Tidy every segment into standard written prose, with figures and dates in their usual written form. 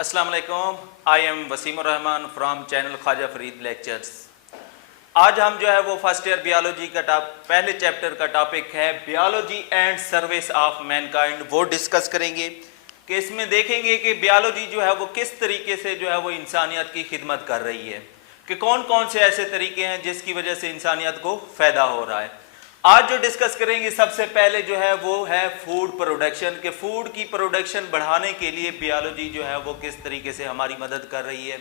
अस्सलाम वालेकुम। I am Wasim Rahman from channel Khwaja Farid lectures. आज हम जो है वो फर्स्ट ईयर बियोलॉजी का पहले चैप्टर का टॉपिक है biology and service of Mankind, वो डिस्कस करेंगे कि इसमें देखेंगे कि बियोलॉजी जो है वो किस तरीके से जो है वो इंसानियत की खिदमत कर रही है, कि कौन कौन से ऐसे तरीके हैं जिसकी वजह से इंसानियत को फ़ायदा हो रहा है। आज जो डिस्कस करेंगे सबसे पहले जो है वो है फूड प्रोडक्शन, के फूड की प्रोडक्शन बढ़ाने के लिए बियोलॉजी जो है वो किस तरीके से हमारी मदद कर रही है।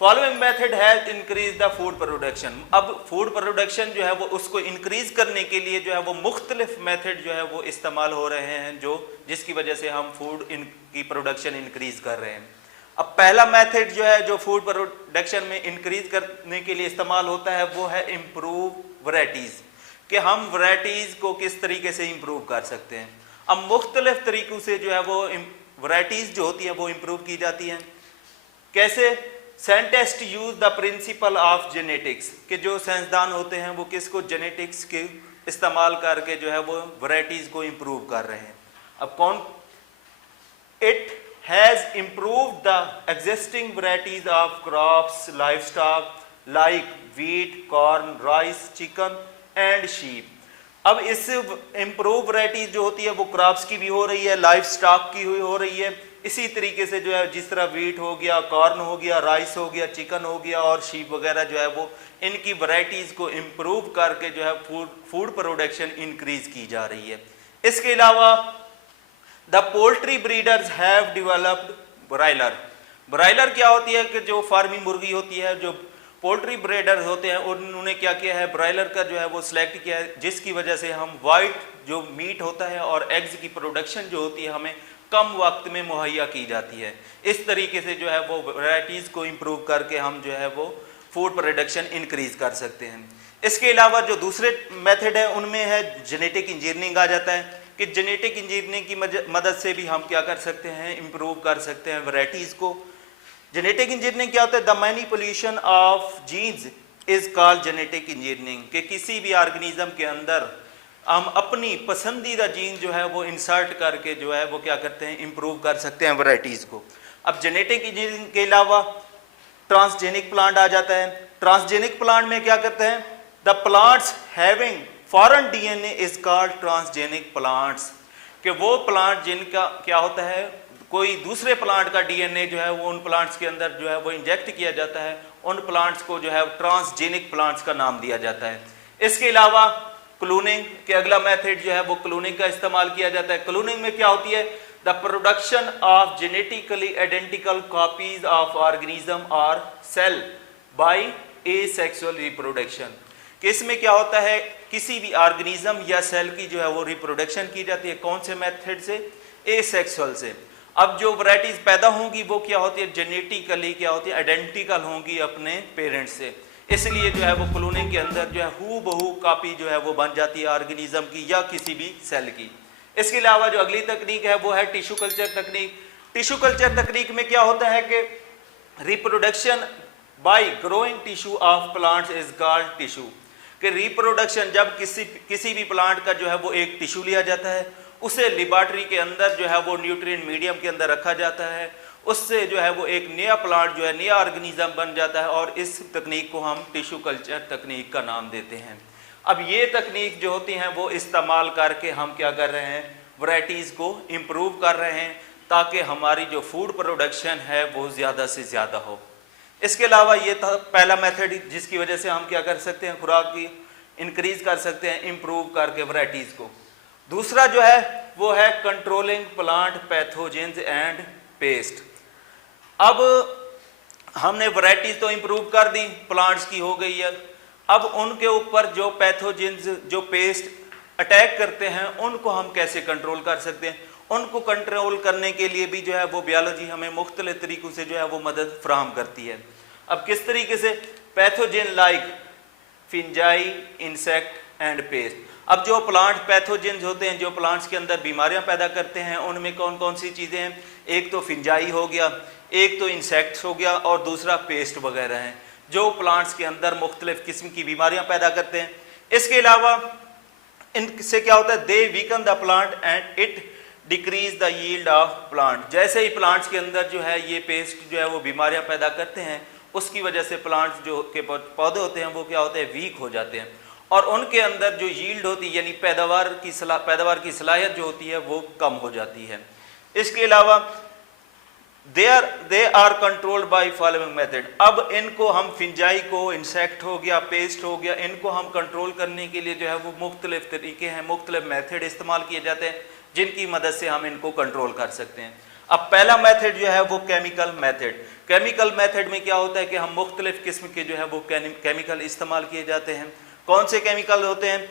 फॉलोइंग मेथड है इंक्रीज द फूड प्रोडक्शन। अब फूड प्रोडक्शन जो है वो उसको इंक्रीज करने के लिए जो है वो मुख्तलिफ मेथड जो है वो इस्तेमाल हो रहे हैं, जो जिसकी वजह से हम फूड की प्रोडक्शन इंक्रीज कर रहे हैं। अब पहला मेथड जो है जो फूड प्रोडक्शन में इंक्रीज करने के लिए इस्तेमाल होता है वो है इम्प्रूव वैरायटीज़, कि हम वैरायटीज़ को किस तरीके से इम्प्रूव कर सकते हैं। अब मुख्तलिफ तरीक़ों से जो है वो वैरायटीज़ जो होती है वो इम्प्रूव की जाती हैं। कैसे? Scientist use the principle of genetics, कि जो साइंसदान होते हैं वो किसको, जेनेटिक्स के इस्तेमाल करके जो है वो वैरायटीज़ को इम्प्रूव कर रहे हैं। अब कौन? It has improved the existing varieties of crops, life stock like wheat, corn, rice, chicken and sheep. अब इस इम्प्रूव वैरायटी जो होती है वो क्रॉप्स की भी हो रही है, लाइफ स्टॉक की हुई हो रही है। इसी तरीके से जो है जिस तरह वीट हो गया, कॉर्न हो गया, राइस हो गया, चिकन हो गया और शीप वगैरह जो है वो इनकी वैरायटीज़ को इम्प्रूव करके जो है फूड प्रोडक्शन इंक्रीज की जा रही है। इसके अलावा the poultry breeders have developed broiler. Broiler क्या होती है कि जो फार्मी मुर्गी होती है, जो पोल्ट्री ब्रीडर होते हैं उन्होंने क्या किया है, ब्रायलर का जो है वो सिलेक्ट किया है, जिसकी वजह से हम वाइट जो मीट होता है और एग्स की प्रोडक्शन जो होती है हमें कम वक्त में मुहैया की जाती है। इस तरीके से जो है वो वैरायटीज़ को इम्प्रूव करके हम जो है वो फूड प्रोडक्शन इंक्रीज कर सकते हैं। इसके अलावा जो दूसरे मेथड है उनमें है जेनेटिक इंजीनियरिंग आ जाता है, कि जेनेटिक इंजीनियरिंग की मदद से भी हम क्या कर सकते हैं, इम्प्रूव कर सकते हैं वैरायटीज़ को। जेनेटिक इंजीनियरिंग क्या होता है? The manipulation of genes is called genetic engineering, कि किसी भी ऑर्गेनिज्म के अंदर हम अपनी पसंदीदा जीन जो है वो इंसर्ट करके जो है वो क्या करते हैं, इम्प्रूव कर सकते हैं वैरायटीज़ को। अब जेनेटिक इंजीनियरिंग के अलावा ट्रांसजेनिक प्लांट आ जाता है। ट्रांसजेनिक प्लांट में क्या करते हैं? The plants having foreign DNA is called transgenic plants, कि वो प्लांट जिनका क्या होता है, कोई दूसरे प्लांट का डीएनए जो है वो उन प्लांट्स के अंदर जो है वो इंजेक्ट किया जाता है, उन प्लांट्स को जो है ट्रांसजेनिक प्लांट्स का नाम दिया जाता है। इसके अलावा क्लोनिंग के अगला मेथड जो है वो क्लोनिंग का इस्तेमाल किया जाता है। क्लोनिंग में क्या होती है? The production of genetically identical copies of organism और सेल बाय एसेक्सुअल रिप्रोडक्शन, कि इसमें क्या होता है, किसी भी ऑर्गेनिज्म या सेल की जो है वो रिप्रोडक्शन की जाती है। कौन से मेथड से? एसेक्सुअल से। अब जो वैरायटीज पैदा होंगी वो क्या होती है, जेनेटिकली क्या होती है, आइडेंटिकल होंगी अपने पेरेंट्स से। इसलिए जो है वो क्लोनिंग के अंदर जो है हू बहू कॉपी जो है वो बन जाती है ऑर्गेनिज्म की या किसी भी सेल की। इसके अलावा जो अगली तकनीक है वो है टिश्यू कल्चर तकनीक। टिश्यू कल्चर तकनीक में क्या होता है कि reproduction by growing tissue of plants is called tissue, कि रिप्रोडक्शन जब किसी भी प्लांट का जो है वो एक टिश्यू लिया जाता है, उसे लेबॉरेटरी के अंदर जो है वो न्यूट्रिएंट मीडियम के अंदर रखा जाता है, उससे जो है वो एक नया प्लांट जो है नया ऑर्गेनिज्म बन जाता है, और इस तकनीक को हम टिश्यू कल्चर तकनीक का नाम देते हैं। अब ये तकनीक जो होती हैं वो इस्तेमाल करके हम क्या कर रहे हैं, वैरायटीज़ को इम्प्रूव कर रहे हैं, ताकि हमारी जो फूड प्रोडक्शन है वो ज़्यादा से ज़्यादा हो। इसके अलावा ये था पहला मेथड जिसकी वजह से हम क्या कर सकते हैं, खुराक की इंक्रीज कर सकते हैं इम्प्रूव करके वैरायटीज़ को। दूसरा जो है वो है controlling plant pathogens and pest. अब हमने वैरायटीज तो इम्प्रूव कर दी, प्लांट्स की हो गई है। अब उनके ऊपर जो पैथोजेंस, जो पेस्ट अटैक करते हैं, उनको हम कैसे कंट्रोल कर सकते हैं। उनको कंट्रोल करने के लिए भी जो है वो बियोलॉजी हमें मुख्तलिफ तरीक़ों से जो है वो मदद फराहम करती है। अब किस तरीके से? Pathogen like fungi, insect and pest. अब जो प्लांट पैथोजेंस होते हैं, जो प्लांट्स के अंदर बीमारियां पैदा करते हैं, उनमें कौन कौन सी चीज़ें हैं? एक तो फिंजाई हो गया, एक तो इंसेक्ट्स हो गया, और दूसरा पेस्ट वगैरह हैं, जो प्लांट्स के अंदर मुख्तलिफ किस्म की बीमारियां पैदा करते हैं। इसके अलावा इनसे क्या होता है? They weaken the plant and it decrease the yield of plant. जैसे ही प्लांट्स के अंदर जो है ये पेस्ट जो है वो बीमारियां पैदा करते हैं, उसकी वजह से प्लांट्स जो के पौधे होते हैं वो क्या होते हैं, वीक हो जाते हैं, और उनके अंदर जो यील्ड होती है यानी पैदावार की सलाहियत जो होती है वो कम हो जाती है। इसके अलावा they are controlled by following method. अब इनको हम फिंजाई को, इंसेक्ट हो गया, पेस्ट हो गया, इनको हम कंट्रोल करने के लिए जो है वो मुख्तलिफ तरीके हैं, मुख्तलिफ मेथड इस्तेमाल किए जाते हैं जिनकी मदद से हम इनको कंट्रोल कर सकते हैं। अब पहला मेथड जो है वो केमिकल मेथड। केमिकल मेथड में क्या होता है कि हम मुख्तलिफ किस्म के जो है वो केमिकल इस्तेमाल किए जाते हैं। कौन से केमिकल होते हैं?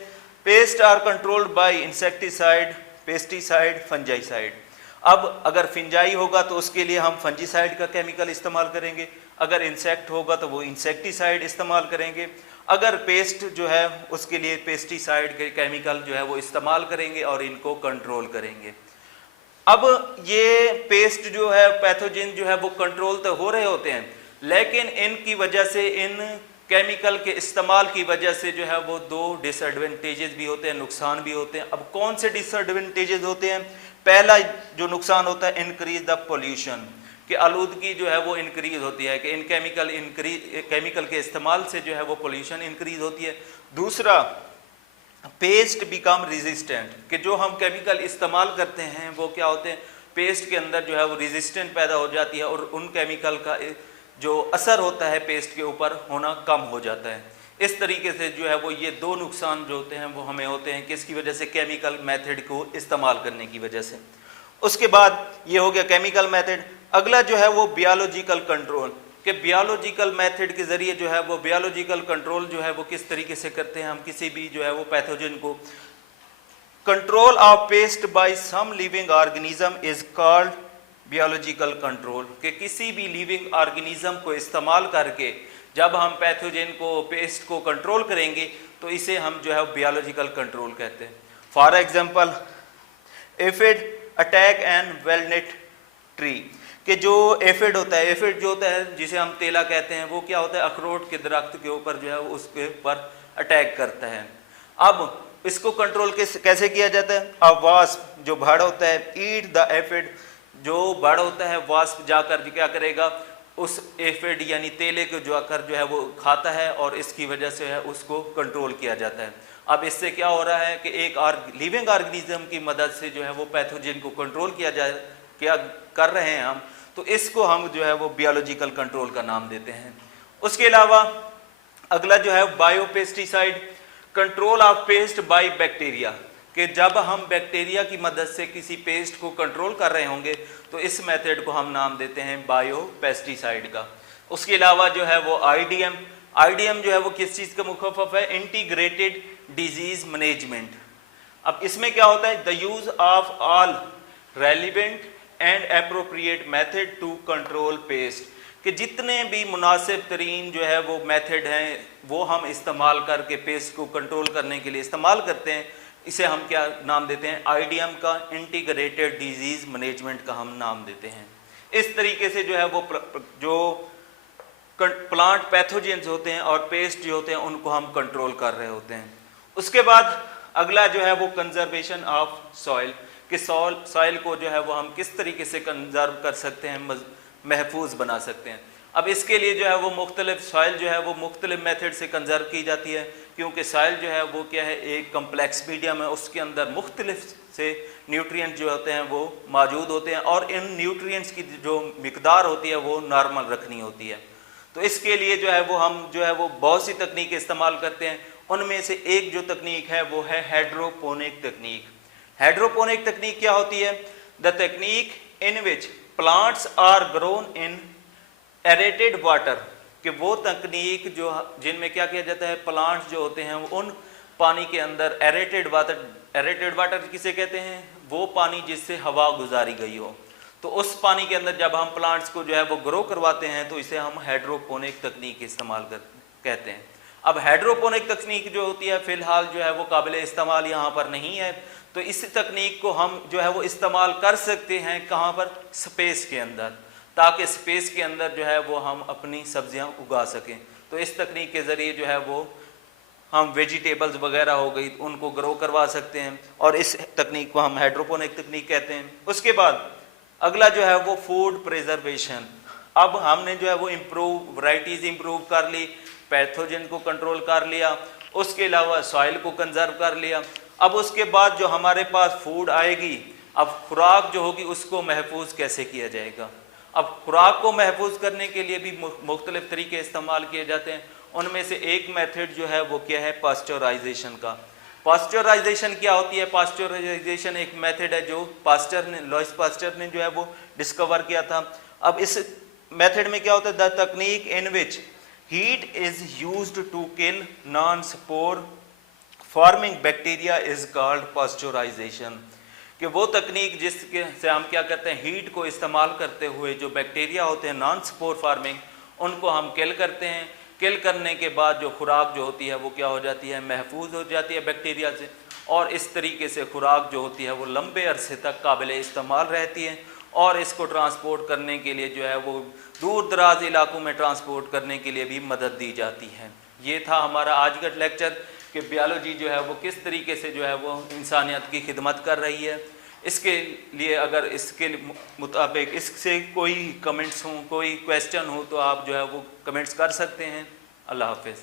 Pest are controlled by insecticide, pesticide, fungicide. अब अगर फिंजाई होगा तो उसके लिए हम फंजीसाइड का केमिकल इस्तेमाल करेंगे, अगर इंसेक्ट होगा तो वो इंसेक्टिसाइड इस्तेमाल करेंगे, अगर पेस्ट जो है उसके लिए पेस्टिसाइड के केमिकल जो है वो इस्तेमाल करेंगे और इनको कंट्रोल करेंगे। अब ये पेस्ट जो है, पैथोजन जो है वो कंट्रोल तो हो रहे होते हैं, लेकिन इनकी वजह से, इन केमिकल के इस्तेमाल की वजह से जो है वो दो डिसएडवांटेजेस भी होते हैं, नुकसान भी होते हैं। अब कौन से डिसएडवांटेजेस होते हैं? पहला जो नुकसान होता है, इंक्रीज द पोल्यूशन, कि आलूदगी जो है वो इंक्रीज होती है, कि इन केमिकल के इस्तेमाल से जो है वो पोल्यूशन इंक्रीज होती है। दूसरा, पेस्ट बिकम रेजिस्टेंट, कि जो हम केमिकल इस्तेमाल करते हैं वो क्या होते हैं, पेस्ट के अंदर जो है वो रेजिस्टेंट पैदा हो जाती है और उन केमिकल का जो असर होता है पेस्ट के ऊपर होना कम हो जाता है। इस तरीके से जो है वो ये दो नुकसान जो होते हैं वो हमें होते हैं, किसकी वजह से? केमिकल मेथड को इस्तेमाल करने की वजह से। उसके बाद ये हो गया केमिकल मेथड। अगला जो है वो बायोलॉजिकल कंट्रोल, कि बायोलॉजिकल मेथड के जरिए जो है वो बायोलॉजिकल कंट्रोल जो है वो किस तरीके से करते हैं, हम किसी भी जो है वो पैथोजन को। Control of pest by some living organism is called biological control, कि किसी भी लिविंग ऑर्गेनिज्म को इस्तेमाल करके जब हम पैथोजन को, पेस्ट को कंट्रोल करेंगे तो इसे हम जो है बायोलॉजिकल कंट्रोल कहते हैं। For example, aphid attack an walnut tree, कि जो एफिड होता है, एफिड जो होता है जिसे हम तेला कहते हैं, वो क्या होता है, अखरोट के दरख्त के ऊपर जो है उसके ऊपर अटैक करता है। अब इसको कंट्रोल कैसे किया जाता है? अब वास्प जो भाड़ होता है, ईट द एफिड, जो भाड़ होता है वास्प जाकर क्या करेगा, उस एफिड यानी तेले को जाकर जो है वो खाता है और इसकी वजह से है उसको कंट्रोल किया जाता है। अब इससे क्या हो रहा है कि एक लिविंग ऑर्गेनिज्म की मदद से जो है वो पैथोजन को कंट्रोल क्या कर रहे हैं हम, तो इसको हम जो है वो बायोलॉजिकल कंट्रोल का नाम देते हैं। उसके अलावा अगला जो है biopesticide, control of pest by bacteria, कि जब हम बैक्टीरिया की मदद से किसी पेस्ट को कंट्रोल कर रहे होंगे तो इस मेथड को हम नाम देते हैं बायोपेस्टिसाइड का। उसके अलावा जो है वो आईडीएम, आईडीएम जो है वो किस चीज़ का मुखफ़फ़ है? Integrated disease management. अब इसमें क्या होता है? The use of all relevant and appropriate method to control pest, कि जितने भी मुनासिब तरीन जो है वो मेथड हैं वो हम इस्तेमाल करके पेस्ट को कंट्रोल करने के लिए इस्तेमाल करते हैं। इसे हम क्या नाम देते हैं? आईडीएम का, इंटीग्रेटेड डिजीज मैनेजमेंट का हम नाम देते हैं। इस तरीके से जो है वो जो प्लांट पैथोजेंस होते हैं और पेस्ट जो होते हैं उनको हम कंट्रोल कर रहे होते हैं। उसके बाद अगला जो है वो कंजर्वेशन ऑफ सॉइल, कि सॉइल को जो है वो हम किस तरीके से कंजर्व कर सकते हैं, महफूज बना सकते हैं। अब इसके लिए जो है वो मुख्तलिफ सॉइल जो है वो मुख्तलिफ मेथड से कंजर्व की जाती है, क्योंकि सॉइल जो है वो क्या है, एक कम्प्लेक्स मीडियम है, उसके अंदर मुख्तलिफ से न्यूट्रिएंट जो होते हैं वो मौजूद होते हैं और इन न्यूट्रिएंट्स की जो मिकदार होती है वो नॉर्मल रखनी होती है। तो इसके लिए जो है वो हम जो है वो बहुत सी तकनीक इस्तेमाल करते हैं। उनमें से एक जो तकनीक है वो है हाइड्रोपोनिक तकनीक। हाइड्रोपोनिक तकनीक क्या होती है? The technique in which plants are grown in aerated water, कि वो तकनीक जो जिनमें क्या किया जाता है, प्लांट्स जो होते हैं उन पानी के अंदर एरेटेड वाटर किसे कहते हैं? वो पानी जिससे हवा गुजारी गई हो, तो उस पानी के अंदर जब हम प्लांट्स को जो है वो ग्रो करवाते हैं तो इसे हम हाइड्रोपोनिक तकनीक इस्तेमाल कहते हैं। अब हाइड्रोपोनिक तकनीक जो होती है फिलहाल जो है वो काबिल इस्तेमाल यहाँ पर नहीं है, तो इस तकनीक को हम जो है वो इस्तेमाल कर सकते हैं कहाँ पर? स्पेस के अंदर, ताकि स्पेस के अंदर जो है वो हम अपनी सब्जियां उगा सकें। तो इस तकनीक के ज़रिए जो है वो हम वेजिटेबल्स वगैरह हो गई उनको ग्रो करवा सकते हैं, और इस तकनीक को हम हाइड्रोपोनिक तकनीक कहते हैं। उसके बाद अगला जो है वो फूड प्रिजर्वेशन। अब हमने जो है वो इम्प्रूव वैरायटीज इम्प्रूव कर ली, पैथोजन को कंट्रोल कर लिया, उसके अलावा सॉइल को कंजर्व कर लिया। अब उसके बाद जो हमारे पास फूड आएगी, अब खुराक जो होगी उसको महफूज कैसे किया जाएगा। अब खुराक को महफूज करने के लिए भी मुख्तलिफ तरीके इस्तेमाल किए जाते हैं। उनमें से एक मेथड जो है वो क्या है, पास्चराइजेशन का। पास्चराइजेशन क्या होती है? पास्चराइजेशन एक मेथड है जो लुईस पास्चर ने जो है वो डिस्कवर किया था। अब इस मेथड में क्या होता है, द तकनीक in which heat is used to kill non spore forming bacteria is called pasteurisation. कि वो तकनीक जिसके से हम क्या करते हैं, हीट को इस्तेमाल करते हुए जो बैक्टीरिया होते हैं नॉन स्पोर फार्मिंग, उनको हम किल करते हैं। किल करने के बाद जो खुराक जो होती है वो क्या हो जाती है, महफूज हो जाती है बैक्टीरिया से, और इस तरीके से खुराक जो होती है वो लंबे अरसे तक काबिल इस्तेमाल रहती है, और इसको ट्रांसपोर्ट करने के लिए जो है वो दूर दराज इलाकों में ट्रांसपोर्ट करने के लिए भी मदद दी जाती है। ये था हमारा आज का लेक्चर कि बायोलॉजी जो है वो किस तरीके से जो है वो इंसानियत की खिदमत कर रही है। इसके लिए अगर इसके मुताबिक इससे कोई कमेंट्स हों, कोई क्वेश्चन हो, तो आप जो है वो कमेंट्स कर सकते हैं। अल्लाह हाफ़िज़।